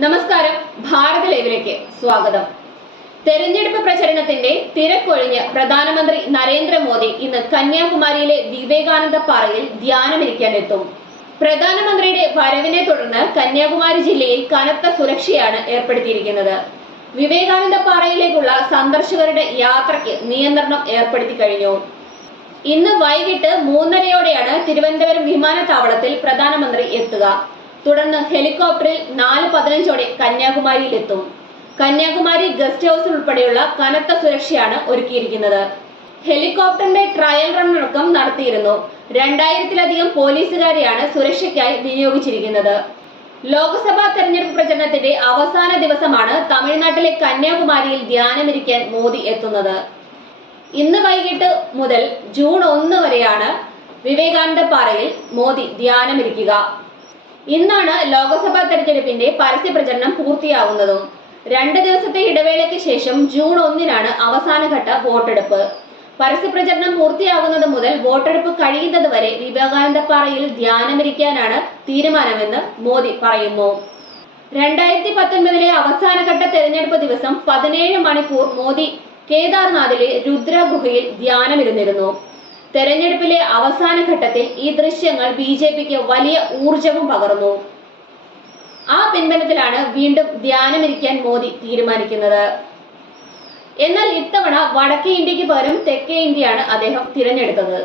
നമസ്കാരം, ഭാരത് ലൈവിലേക്ക് സ്വാഗതം. തെരഞ്ഞെടുപ്പ് പ്രചരണത്തിന്റെ തിരക്കൊഴിഞ്ഞ് പ്രധാനമന്ത്രി നരേന്ദ്രമോദി ഇന്ന് കന്യാകുമാരിയിലെ വിവേകാനന്ദ പാറയിൽ ധ്യാനമിരിക്കാനെത്തും. പ്രധാനമന്ത്രിയുടെ വരവിനെ തുടർന്ന് കന്യാകുമാരി ജില്ലയിൽ കനത്ത സുരക്ഷയാണ് ഏർപ്പെടുത്തിയിരിക്കുന്നത്. വിവേകാനന്ദ പാറയിലേക്കുള്ള സന്ദർശകരുടെ യാത്രയ്ക്ക് നിയന്ത്രണം ഏർപ്പെടുത്തി കഴിഞ്ഞു. ഇന്ന് വൈകിട്ട് 3:30യോടെയാണ് തിരുവനന്തപുരം വിമാനത്താവളത്തിൽ പ്രധാനമന്ത്രി എത്തുക. തുടർന്ന് ഹെലികോപ്റ്ററിൽ 4:15ഓടെ കന്യാകുമാരിയിൽ എത്തും. കന്യാകുമാരി ഗസ്റ്റ് ഹൌസിൽ ഉൾപ്പെടെയുള്ള കനത്ത സുരക്ഷയാണ് ഒരുക്കിയിരിക്കുന്നത്. ഹെലികോപ്റ്ററിന്റെ ട്രയൽ റൺ അടക്കം നടത്തിയിരുന്നു. 2000-ലധികം പോലീസുകാരെയാണ് സുരക്ഷയ്ക്കായി വിനിയോഗിച്ചിരിക്കുന്നത്. ലോക്സഭാ തെരഞ്ഞെടുപ്പ് പ്രചരണത്തിന്റെ അവസാന ദിവസമാണ് തമിഴ്നാട്ടിലെ കന്യാകുമാരിയിൽ ധ്യാനമിരിക്കാൻ മോദി എത്തുന്നത്. ഇന്ന് വൈകിട്ട് മുതൽ ജൂൺ 1 വരെയാണ് വിവേകാനന്ദ പാറയിൽ മോദി ധ്യാനമിരിക്കുക. ഇന്നാണ് ലോക്സഭാ തെരഞ്ഞെടുപ്പിന്റെ പരസ്യ പ്രചരണം പൂർത്തിയാകുന്നതും. 2 ദിവസത്തെ ഇടവേളയ്ക്ക് ശേഷം ജൂൺ 1-നാണ് അവസാനഘട്ട വോട്ടെടുപ്പ്. പരസ്യ പ്രചരണം പൂർത്തിയാകുന്നത് മുതൽ വോട്ടെടുപ്പ് കഴിയുന്നത് വരെ വിവേകാനന്ദ പാറയിൽ ധ്യാനമിരിക്കാനാണ് തീരുമാനമെന്ന് മോദി പറയുന്നു. 2019-ലെ അവസാനഘട്ട തെരഞ്ഞെടുപ്പ് ദിവസം 17 മണിക്കൂർ മോദി കേദാർനാഥിലെ രുദ്ര ഗുഹയിൽ ധ്യാനമിരുന്നിരുന്നു. തെരഞ്ഞെടുപ്പിലെ അവസാന ഘട്ടത്തിൽ ഈ ദൃശ്യങ്ങൾ BJPക്ക് വലിയ ഊർജവും പകർന്നു. ആ പിൻബലത്തിലാണ് വീണ്ടും ധ്യാനമിരിക്കാൻ മോദി തീരുമാനിക്കുന്നത്. എന്നാൽ ഇത്തവണ വടക്കേ ഇന്ത്യക്ക് പകരം തെക്കേ ഇന്ത്യയാണ് അദ്ദേഹം തിരഞ്ഞെടുത്തത്.